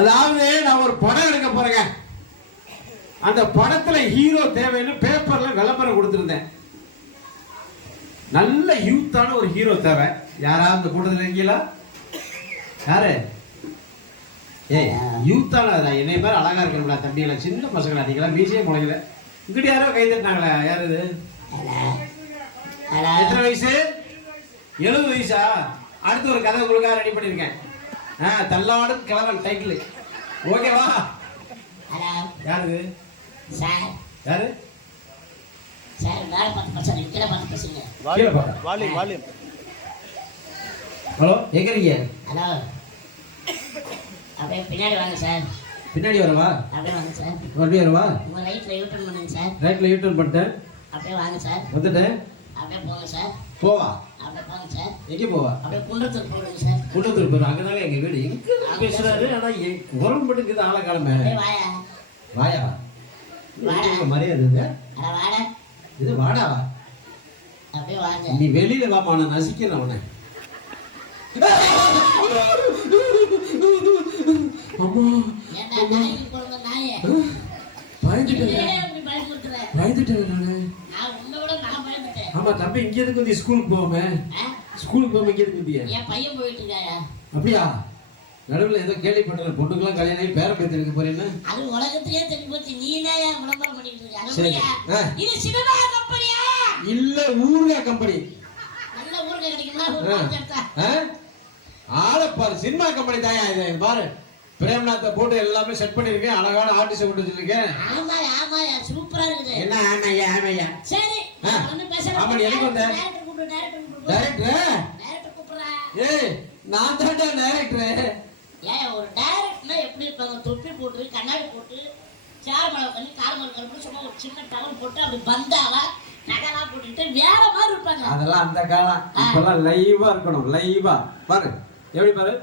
அதாவது நான் ஒரு படம் எடுக்க போறேங்க. அந்த படத்துல ஹீரோ தேவைன்னு பேப்பர்ல விளம்பரம் கொடுத்திருந்தேன். நல்ல யூத்தான ஒரு ஹீரோ தேவை. யாராவது அந்த கூட்டத்தில் இருக்கீங்களா? யாரு? ஏய், யூத்தான என்னை பேர் அழகா இருக்கணும்ல தம்பி. எல்லாம் சின்ன பசங்களா இருக்கீங்களா? மீசையே முளைக்கல. இங்கிட்ட யாரோ கை தட்டினாங்களே, யாரு இது? எத்தனை வயசு? 70 வயசா? அடுத்து ஒரு கதை உங்களுக்காக ரெடி பண்ணிருக்கேன். தள்ளாடும் கிழவன் டைட்டில். ஓகேவா? யாரு சார்? யாரு சார்? மேல 10% கீழே 10%. வால்யூம். ஹலோ, எங்க இருக்கீங்க? ஹலோ, அப்படியே பின்னாடி வாங்க சார். பின்னாடி வரவா? அப்படியே வாங்க சார். அப்படியே வரவா? உங்க ரைட்ல யூ டர்ன் பண்ணுங்க சார். ரைட்ல யூ டர்ன் பண்ணிட்டேன். அப்படியே வாங்க சார். வந்துட்டேன். அப்படியே போங்க சார். போவா? அப்படியே போங்க சார். எங்க போவா? அப்படியே குன்றத்தூர் போடுங்க சார். குன்றத்தூர் போறோம். அங்கதாங்க எங்க வீடு. எங்க பேசுறாரு? ஆனா உரம் பட்டுக்குது ஆளக்காலமே. அப்படியே வாயா. வாயா? வாடா. மரியாதைங்க. அட வாடா. இது வாடாவா? அப்படியே வாங்க. நீ வெளியில வாமா, நான் நசிக்கிறேன் அவனை. அம்மா, ஏண்டா நாய்க்கு பிறந்த நாயே? பயந்துட்டேன் நானு. நான் உன்னை விட நான் பயந்துட்டேன். ஆமா தம்பி, இங்க எதுக்கு வந்து ஸ்கூலுக்கு போவோமே? ஸ்கூலுக்கு போவோம், இங்க எதுக்கு வந்தியா? என் பையன் போயிட்டு இருக்காயா? அப்படியா? நடுவில் ஏதோ கேள்விப்பட்டேன், பொண்ணுக்கெல்லாம் கல்யாணம் ஆகி பேர பேத்து இருக்க போறேன்னு. அது உலகத்திலேயே தெரிஞ்சு போச்சு. நீ என்ன விளம்பரம் பண்ணிட்டு சரி. இருக்க? இது சினிமா கம்பெனியா? இல்ல, ஊர்கா கம்பெனி. நல்ல ஊர்கா கிடைக்குமா? ஆளப்பாரு, சினிமா கம்பெனி தாயா இது. பாரு, பிரேம்நாத்தை போட்டு எல்லாமே செட் பண்ணிருக்கேன். அழகான ஆர்டிஸ்ட் கொண்டு வச்சிருக்கேன். ஆமாயா, சூப்பரா இருக்குது. என்ன ஆமையா? சரி, ஒண்ணும் பேசல. ஆமா, நீ எதுக்கு வந்த? டைரக்டர் கூப்பிடுறா. ஏய், நான் தான்டா டைரக்டர். ஏன் ஒரு டைரக்டர்னா எப்படி இருப்பாங்க? தொப்பி போட்டு, கண்ணாடி போட்டு, சேர் மேல உட்காந்து, கால் மேல உட்காந்து, சும்மா ஒரு சின்ன டவல் போட்டு அப்படி பந்தாவா நகைலாம் போட்டுட்டு வேற மாதிரி இருப்பாங்க. அதெல்லாம் அந்த காலம். இப்பெல்லாம் லைவா இருக்கணும். லைவா பாரு, எப்படி பாரு.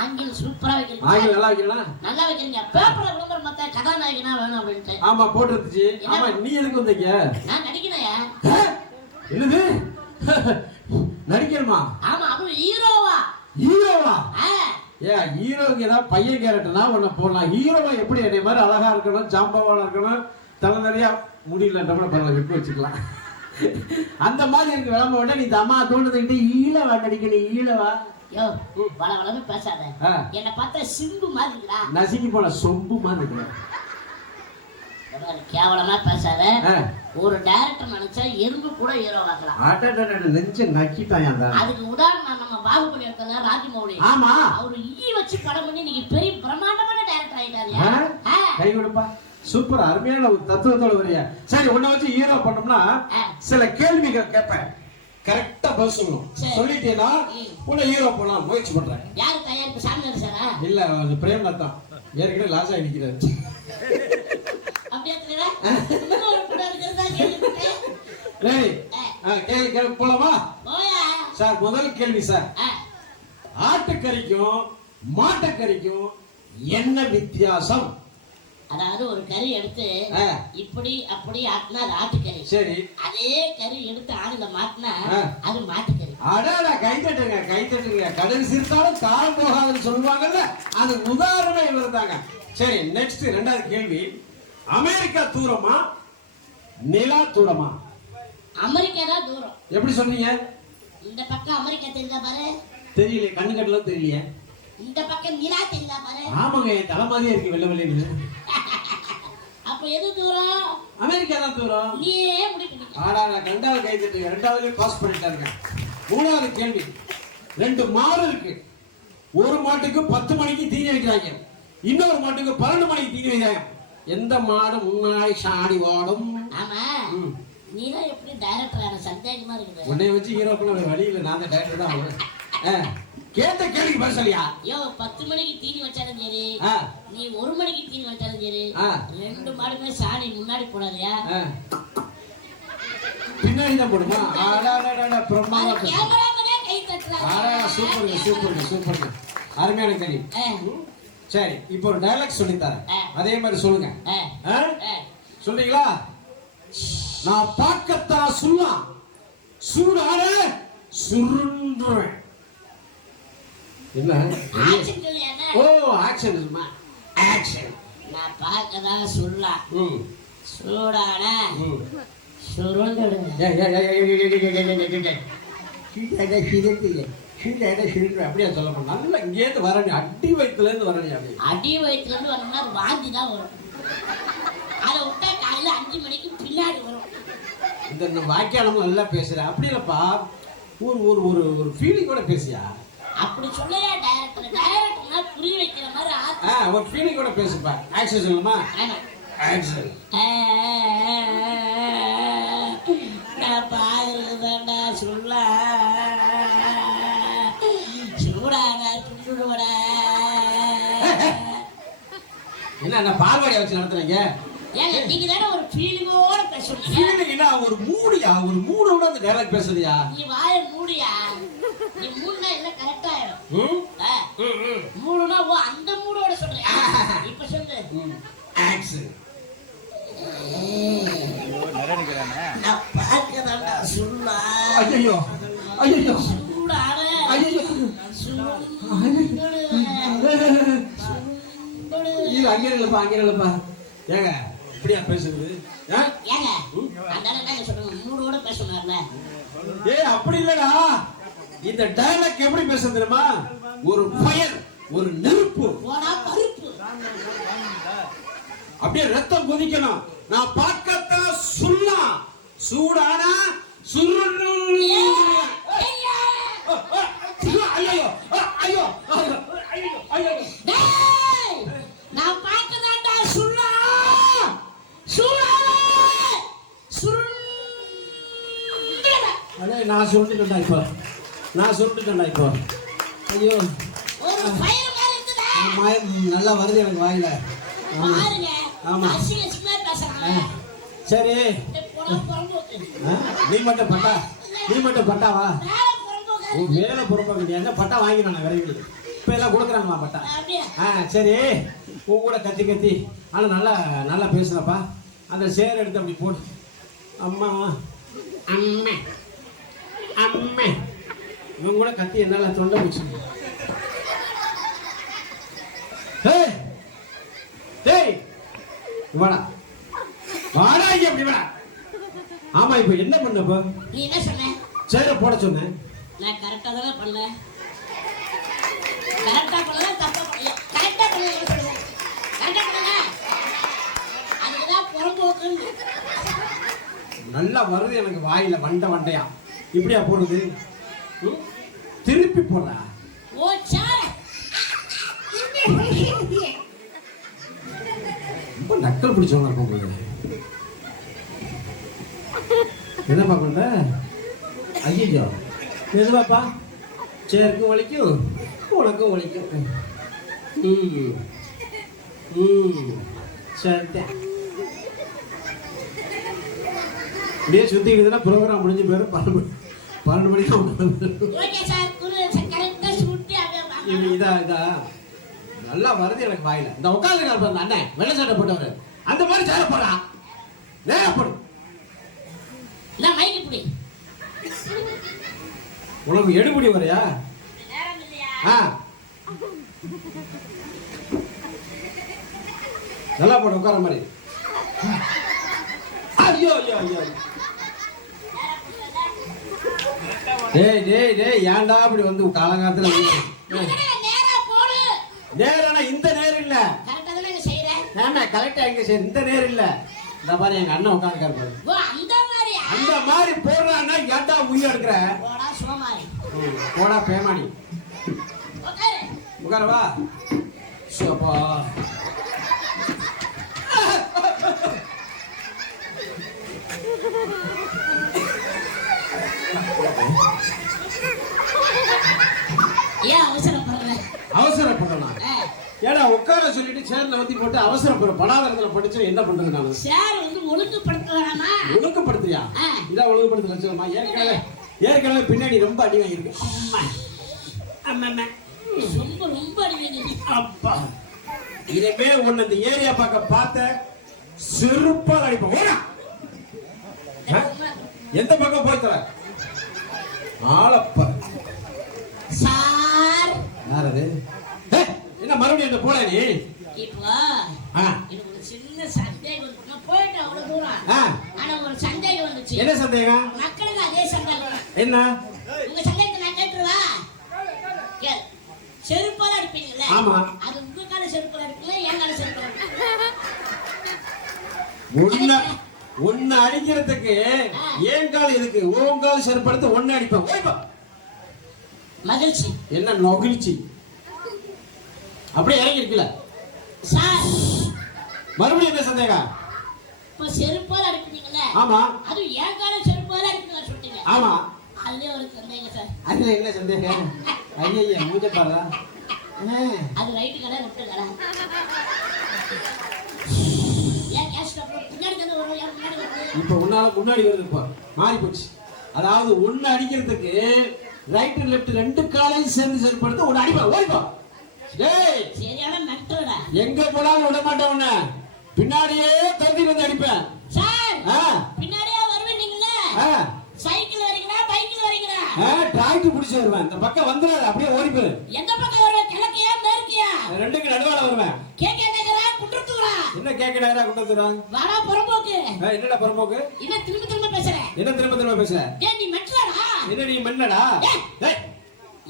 ஆங்கில சூப்பரா வைக்கிறீங்க. ஆங்கில நல்லா வைக்கலாம். நல்லா வைக்கிறீங்க. பேப்பர்ல விளம்பரம் பார்த்தா கதாநாயகனா வேணும் அப்படின்ட்டு. ஆமா, போட்டுருந்துச்சு. ஆமா, நீ எதுக்கு வந்தீங்க? நான் நடிக்கணையா? என்னது? நடிக்கணுமா? ஆமா, அதுவும் ஹீரோவா? ஹீரோவா? ஹீரோக்கு ஏதாவது பையன் கேரக்டர்னா உன்னை போடலாம். ஹீரோவா எப்படி என்னை மாதிரி அழகா இருக்கணும், ஜாம்பவானா இருக்கணும், தலை நிறையா முடியலன்றப்ப பரவாயில்ல, விட்டு வச்சுக்கலாம். அந்த மாதிரி எனக்கு விளம்ப வேண்டாம். நீ தம்மா தோணுதுக்கிட்டு ஈழவா நடிக்கணும். ஈழவா? யோ, வளவளன்னு பேசாத. என்ன பார்த்தா சிம்பு மாதிரி இருக்குடா. நசுக்கி போன சொம்பு மாதிரி இருக்கிறேன். கேவலமா பேசாத. ஒரு டைரக்டர் நினைச்சா எறும்பு கூட ஹீரோ ஆக்கலாம். நெஞ்ச நக்கிட்டான். அதுக்கு உதாரணம் நம்ம பாகுபலி எடுத்தல ராஜமௌலி. ஆமா, அவரு ஈ வச்சு படம் பண்ணி நீங்க பெரிய பிரம்மாண்டமான டைரக்டர் ஆயிட்டாரு. கை கொடுப்பா. சூப்பர், அருமையான ஒரு தத்துவத்தோட வரையா. சரி, உன்னை வச்சு ஹீரோ பண்ணோம்னா சில கேள்விகள் கேட்பேன். கரெக்டா பதில் சொல்லணும். சொல்லிட்டேன்னா உன்னை ஹீரோ பண்ணலாம் முயற்சி பண்றேன். யாரு தயாரிப்பு? சாமி நடிச்சாரா? இல்ல, பிரேம்நாத் தான். ஏற்கனவே லாஸா நிக்கிறாரு. போலாமா சார்? முதல் கேள்வி சார், ஆட்டுக்கறிக்கும் மாட்டுக்கறிக்கும் என்ன வித்தியாசம்? அதாவது ஒரு கறி எடுத்து இப்படி அப்படி ஆட்டினா அது ஆட்டுக்கறி. சரி, அதே கறி எடுத்து ஆணுல மாட்டினா அது மாட்டுக்கறி. அடடா, கை தட்டுங்க. கடல் சிரித்தாலும் காலம் போகாதுன்னு சொல்லுவாங்கல்ல, அது உதாரணம் இவர் தாங்க. சரி, நெக்ஸ்ட் ரெண்டாவது கேள்வி, அமெரிக்கா தூரமா நிலா தூரமா? அமெரிக்கா தான் தூரம். எப்படி சொன்னீங்க? இந்த பக்கம் அமெரிக்கா தெரிஞ்சா பாரு. தெரியல, கண்ணு கட்டல தெரியல. இந்த பக்கம் நிலா தெரிஞ்சா பாரு. ஆமாங்க, என் தலை மாதிரியே இருக்கு வெள்ள வெள்ளைன்னு. அப்ப எது தூரம்? அமெரிக்கா தான் தூரம். நீயே முடிவு. ஆடா, நான் ரெண்டாவது கை தட்டுங்க. ரெண்டாவதுலயே பாஸ் பண்ணிட்டாருங்க. மூணாவது கேள்வி, 2 மாடு இருக்கு. ஒரு மாட்டுக்கு 10 மணிக்கு தீனி வைக்கிறாங்க, இன்னொரு மாட்டுக்கு 12 மணிக்கு தீனி வைக்கிறாங்க. எந்த மாடு முன்னாடி சாடி ஓடும்? ஆமா, நீதான் எப்படி டைரக்டர்? சந்தேகமா இருக்குது. உன்னை வச்சு ஹீரோ பண்ண வழி இல்லை. நான் தான் டைரக்டர் தான் ஆகுவேன். கேட்ட கேள்விக்கு பதில் சொல்லியா? 10 மணிக்கு தீனி வச்சாலும் சரி, நீ 1 மணிக்கு தீனி வச்சாலும் சரி, 2 மாடுமே சாணி முன்னாடி போடாதியா, பின்னாடி தான் போடுமா? சூப்பர், அருமையான கேள்வி. சரி, இப்போ ஒரு டயலாக் சொல்லித்தரேன், அதே மாதிரி சொல்லுங்க. சொல்றீங்களா? நான் பார்க்கத்தான் சொல்லலாம், சூடான சுருண்டுவேன். என்ன ஆக்ஷன் சொல்லியானே. ஓ ஆக்ஷன் ஆக்ஷன். நான் பார்க்கதான் சொல்லலாம். சூடான சுருண்டுடுங்க. அப்படியா சொல்ல போனா நல்லா இங்கேருந்து வரணும், அடி வயிற்றுல இருந்து வரணும். அப்படி அடி வயிற்றுல இருந்து வரணும்னா வாந்தி தான் வரும். அதை விட்டா காலையில 5 மணிக்கு பின்னாடி வரும். இந்த வாக்கியானமும் நல்லா பேசுறேன். அப்படி இல்லப்பா, ஒரு ஒரு ஒரு ஒரு ஃபீலிங்கோட பேசியா? அப்படி சொல்லையா டைரக்டர்? டைரக்டர்னா புரிய வைக்கிற மாதிரி ஒரு ஃபீலிங்கோட பேசுப்பா. ஆக்ஷன் சொல்லுமா? ஆக்ஷன். நான் பாக்குறதுதான்டா சொல்ல. சூடாடா சுடுவடா. என்ன பார்வையை வச்சு நடத்துறீங்க? ஏங்க நீங்க தானே ஒரு ஃபீலிங்கோட பேசுறீங்க. ஃபீலிங்னா ஒரு மூடியா, ஒரு மூடோட அந்த டயலாக் பேசுறியா? நீ வாயை மூடியா. நீ மூடுனா எல்லாம் கரெக்ட் ஆயிடும். மூடுனா ஓ அந்த மூடோட சொல்றியா? இப்ப சொல்லு. ஆக்ஷன். நான் பார்க்கதான்டா சொல்ல. ஐயோ ஐயோ சூடாட. ஐயோ இது அங்கே இல்லப்பா, அங்கே இல்லப்பா. ஏங்க இப்படியா பேசுறது? ஏங்க அதனால என்ன சொல்றேன், மூடோட பேசணும்ல. அப்படி இல்லடா. இந்த டயலாக் எப்படி பேசுறது தெரியுமா? ஒரு ஃபயர், ஒரு நெருப்பு. போடா பருப்பு. அப்படியே ரத்தம் கொதிக்கணும். நான் பார்க்கத்தான் சுள்ளா சூடானா சுருண்டு. ஐயோ ஐயோ ஐயோ நான் பார்க்கதான்டா சுள்ளா சுள்ளா சுருண்டு. அடே நான் சுருண்டுட்டேன்டா இப்போ, நான் சுருண்டுட்டேன்டா இப்போ. ஐயோ ஒரு ஃபயர் மாதிரி இருக்குடா. நல்லா வருது எனக்கு வாயில. பாருங்க. ஆமா. அசிங்கமா பேசுறாங்க. சரி போடா பரம்போக்கு. நீ மட்டும் பட்டா, நீ மட்டும் பட்டாவா? மேல பரம்போக்கு. மேல பொறுப்பாங்க. என்ன பட்டா வாங்கினான விரைவில் இப்ப எல்லாம் கொடுக்குறாங்களா பட்டா? அப்படியே. சரி உன் கூட கத்தி கத்தி ஆனா நல்லா நல்லா பேசுனப்பா. அந்த சேர் எடுத்து அப்படி போட்டு அம்மா அம்மே அம்மே இவங்க கூட கத்தி என்னால தொண்டை பிடிச்சு. டேய் வாடா வாடா இங்க அப்படி வாடா. ஆமா இப்ப என்ன பண்ணப்ப? நீ என்ன சொன்ன? சேர போட சொன்னேன். நான் கரெக்டா தானே பண்ணேன். கரெக்டா பண்ணல தப்பா பண்ணல. கரெக்டா பண்ணல சொல்லுங்க. கரெக்டா பண்ணல. அதுதான் புறம்போக்குன்னு. நல்லா வருது எனக்கு வாயில வண்டையா. இப்படியா போடுது? திருப்பி போடுறா. ஓ சார. ரொம்ப நக்கல் பிடிச்சவங்க இருக்கும். என்னப்பா பண்ற? ஐயோ எதுவாப்பா? சேருக்கும் வலிக்கும், உனக்கும் வலிக்கும். சரி இப்படியே சுத்திக்கிட்டுனா ப்ரோக்ராம் முடிஞ்சு போயிடும். 12 மணிக்கு. Okay sir. கரெக்டா சுட்டி அப்படியே. இதா நல்லா வருது எனக்கு வாயில. இந்த உட்காந்து அந்த அண்ணன் வெள்ளை சட்டை போட்டவரு அந்த மாதிரி சேர போடா. நேரா போடு. நான் மைக்கு புடி. உனக்கு எடுபடி வரையா? நேரம் இல்லையா? நல்லா போடு உட்கார மாதிரி. ஐயோ ஐயோ ஐயோ. டேய் ஏன்டா அப்படி வந்து காலங்காலத்துல நேரா போடு. நேரம்னா இந்த நேரம் இல்ல. கரெக்டா தானே செய்றேன். நாம கரெக்டா எங்க சரி இந்த நேரம் இல்ல. இந்த மாதிரி எங்க அண்ணன் உட்கார்ந்துருக்காரு பாரு. ஓ அந்த மாதிரியா? அந்த மாதிரி போடுறான்னா ஏன்டா உயிர் எடுக்கிற? போடா சோமாரி. போடா பேமானி. உட்காரு. உட்காரவா? சோப்பா. ஏன் அவசரப்படுற? அவசரப்படலாம். ஏடா உட்கார சொல்லிட்டு சேர்ல ஊத்தி போட்டு அவசரப்படுற படாதரத்துல படிச்சு என்ன பண்றது நானு? சார் வந்து ஒழுங்குபடுத்தலாமா? ஒழுங்குபடுத்துறியா? இதான் ஒழுங்குபடுத்த லட்சணமா? ஏற்கனவே பின்னாடி ரொம்ப அடி வாங்கியிருக்கு. ரொம்ப அடி வாங்கியிருக்கு. அப்பா இனிமே உன்னை இந்த ஏரியா பக்கம் பார்த்த செருப்பால் அடிப்போம். எந்த பக்கம் போய் தர? ஆளப்ப சார் யாரது? என்ன மறுபடியும் என்ன போல நீ? இப்போ எனக்கு ஒரு சின்ன சந்தேகம் வந்து நான் போயிட்டேன் அவ்வளவு தூரம். ஆனா ஒரு சந்தேகம் வந்துச்சு. என்ன சந்தேகம்? மக்களுக்கு அதே சந்தேகம். என்ன? உங்க சந்தேகத்தை நான் கேட்டுருவா. கேள். செருப்பால அடிப்பீங்கல்ல? ஆமா. அது உங்க கால செருப்பால அடிப்பீங்களா என் கால செருப்பால அடிப்பீங்களா? ஒன்னு அடிக்கிறதுக்கு ஏன் கால் எதுக்கு? உன் கால் செருப்படுத்து ஒன்னு அடிப்பேன். ஓய்ப்பா. மகிழ்ச்சி. என்ன நொகிழ்ச்சி? அப்படியே இறங்கி இருக்கல சார். மறுபடியும் என்ன சந்தேகம்? இப்ப செருப்பால அடிப்பீங்கல்ல? ஆமா. அது ஏன் கால செருப்பால அடிப்பீங்கன்னு சொல்லிட்டீங்க. ஆமா. அதுல ஒரு சந்தேகம் சார். அதுல என்ன சந்தேகம்? ஐயா மூஞ்ச பாரு. அது ரைட் கடை லெஃப்ட் கடை. ஏன் கேஷ் பின்னாடி வந்து ஒரு யார் முன்னாடி வருது? இப்ப முன்னாடி வருது. இப்ப மாறி போச்சு. அதாவது ஒன்னு அடிக்கிறதுக்கு ரைட் லெஃப்ட் ரெண்டு காலையும் சேர்ந்து செயல்படுத்த ஒன்னு அடிப்பா. ஓடிப்பா. டேய் சரியான மெட்ரோடா. எங்க போனாலும் விட மாட்டேன் உன்னை. பின்னாடியே தள்ளி வந்து அடிப்பேன். சார் பின்னாடியே வருவீங்கல்ல? சைக்கிள் வரீங்களா பைக்கில் வரீங்களா? டிராக்டர் பிடிச்சு வருவேன். இந்த பக்கம் வந்துடாத, அப்படியே ஓடி போயிரு. எந்த பக்கம் வருவேன்? கிழக்கையா மேற்கியா? ரெண்டுக்கு நடுவால வருவேன். கேக்க நகரா குன்றத்தூரா? என்ன கேக்க நகரா குன்றத்தூரா? வாடா புறம்போக்கு. என்னடா புறம்போக்கு? என்ன திரும்ப பேசுறேன்? என்ன திரும்ப பேசுற? டேய் நீ மெட்ரோடா? என்ன நீ மென்னடா? டேய்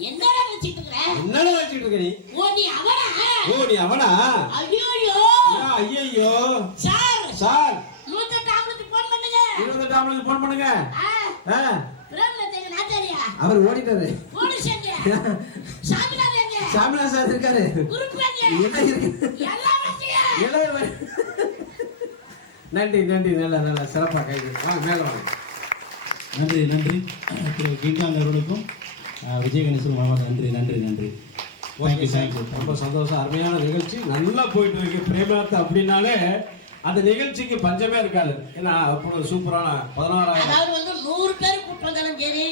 என்னடா நினைச்சிட்டு இருக்கற? என்னடா நினைச்சிட்டு இருக்க நீ? நீ அவனா? ஐயோ சார் 108 ஆம்புலன்ஸ் போன் பண்ணுங்க. 108 ஆம்புலன்ஸ் போன் பண்ணுங்க. பிரேமலதேவி நாச்சாரியா அவர் ஓடிட்டாரு. போலீஸ்ங்க. சாமிநாதன் எங்க? சாமிநாதன் சார் இருக்காரு. குருப்பங்க என்ன இருக்கு? எல்லாம் வச்சியா? நன்றி நல்ல சிறப்பா கைது. மேல வாங்க. நன்றி திரு கிங்காங் அவர்களுக்கும் விஜய் கணேசன் மாமா நன்றி. தேங்க்யூ. ரொம்ப சந்தோஷம். அருமையான நிகழ்ச்சி நல்லா போயிட்டு இருக்கு. பிரேமலதா அப்படின்னாலே அந்த நிகழ்ச்சிக்கு பஞ்சமே இருக்காது. ஏன்னா அப்படி சூப்பரான 16,000 அதாவது வந்து 100 பேர் கூட்டு வந்தாலும் சரி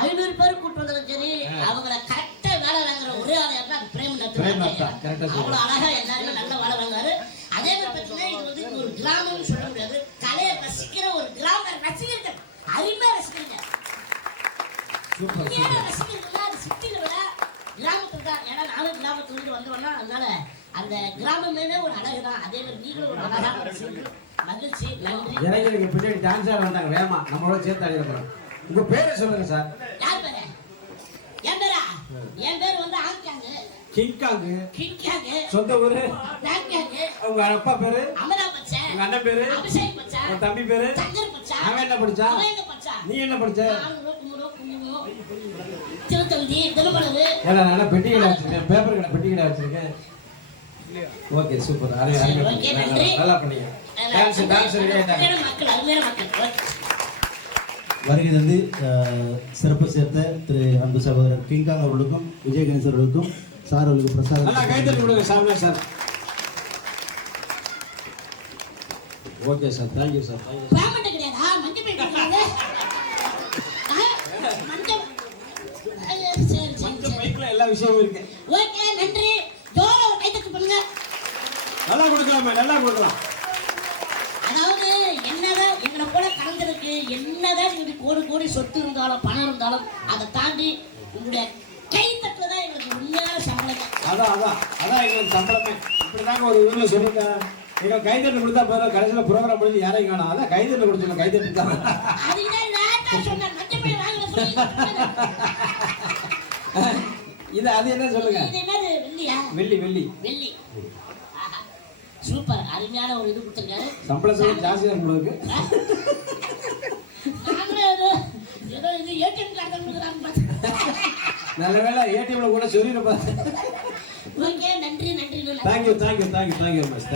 500 பேர் கூட்டு வந்தாலும் சரி அவங்கள கரெக்டா வேலை வாங்குற ஒரே ஆள் தான் பிரேமலதா. அவ்வளவு அழகா எல்லாருமே நல்ல வேலை வாங்குறாரு. அதே மாதிரி பார்த்தீங்கன்னா இது வந்து ஒரு கிராமம்னு சொல்ல முடியாது. கலையை ரசிக்கிற ஒரு கிராம ரசிகர்கள் அருமையா ரசிக்கிறீங்க. ரசிகர்கள்னா அது சிட்டியில விட கிராமத்துல தான். ஏன்னா நானும் கிராமத்துல இருந்து வந்தவன்னா அதனால அந்த கிராமமே ஒரு அழகு தான். அதே மாதிரி நீங்களும் ஒரு அழகா மகிழ்ச்சி. நன்றி. இளைஞருக்கு பின்னாடி டான்ஸ் ஆட வந்தாங்க வேமா. நம்மளோட சேர்த்து ஆடி இருக்கிறோம். உங்க பேரை சொல்லுங்க சார். யார் பேரு? என் பேரா? என் பேர் வந்து ஆங்காங்கு. கிங்காங்கு. சொந்த ஊரு? டாங்காங்கு. உங்க அப்பா பேரு? அமரா பச்சா. உங்க அண்ணன் பேரு? அபிஷேக் பச்சா. உங்க தம்பி பேரு? சங்கர் பச்சா. அவன் என்ன படிச்சா? அவன் என்ன படிச்சா? நீ என்ன படிச்ச? திருத்தந்தி திருமணவு. நான் பெட்டி கடை வச்சிருக்கேன். பேப்பர் கடை பெட்டி கடை வச்சிருக்கேன். Okay super. நல்லா பண்ணீங்க. வருகை தந்து சிறப்பு சேர்த்த திரு அன்பு சகோதரர் கிங்காங் அவர்களுக்கும் விஜய் கணேசன் அவர்களுக்கும் சார் அவர்களுக்கு பிரசாதம் கைத்தறி கொடுங்க சாமி sir. Okay sir. Thank you sir. Payment கிடையாதா? மஞ்சள் பை கொடுக்கறாங்க. மஞ்சள் பைக்குல எல்லா விஷயமும் இருக்கு. ஓகே நன்றி. ஜோரா கைத்தட்டு பண்ணுங்க. நல்லா கொடுக்கலாம். அதாவது என்னதான் எங்களை போல கலந்துருக்கு என்னதான் எங்களுக்கு கோடி சொத்து இருந்தாலும் பணம் இருந்தாலும் அதை தாண்டி உங்களுடைய கைத்தட்டுல தான் எங்களுக்கு உண்மையான சம்பளமே. அதான் எங்களுக்கு சம்பளமே. இப்படிதாங்க ஒரு ஊர்ல சொல்லுங்க. எங்க கைத்தட்டு கொடுத்தா போதும். கடைசியில ப்ரோக்ராம் முடிஞ்சு யாரையும் காணோம். அதான் கைத்தட்டு கொடுத்துருங்க. கைத்தட்டு தான். அதுதான் நான் சொன்னேன். மஞ்சள் பை வாங்கல சொல்லி. அது என்ன சொல்லுங்க? இது என்னது? வெள்ளியா? வெள்ளி. சூப்பர். அருமையான ஒரு இது கொடுத்துருக்காரு. சம்பளம் ஜாஸ்தியா உங்களுக்கு. ஏதோ இது ஏடிஎம் கார்டு கொடுக்குறாங்க. நல்ல வேலை ஏடிஎம்ல கூட சொல்லிட்டு பாரு. ஓகே நன்றி. Thank you much.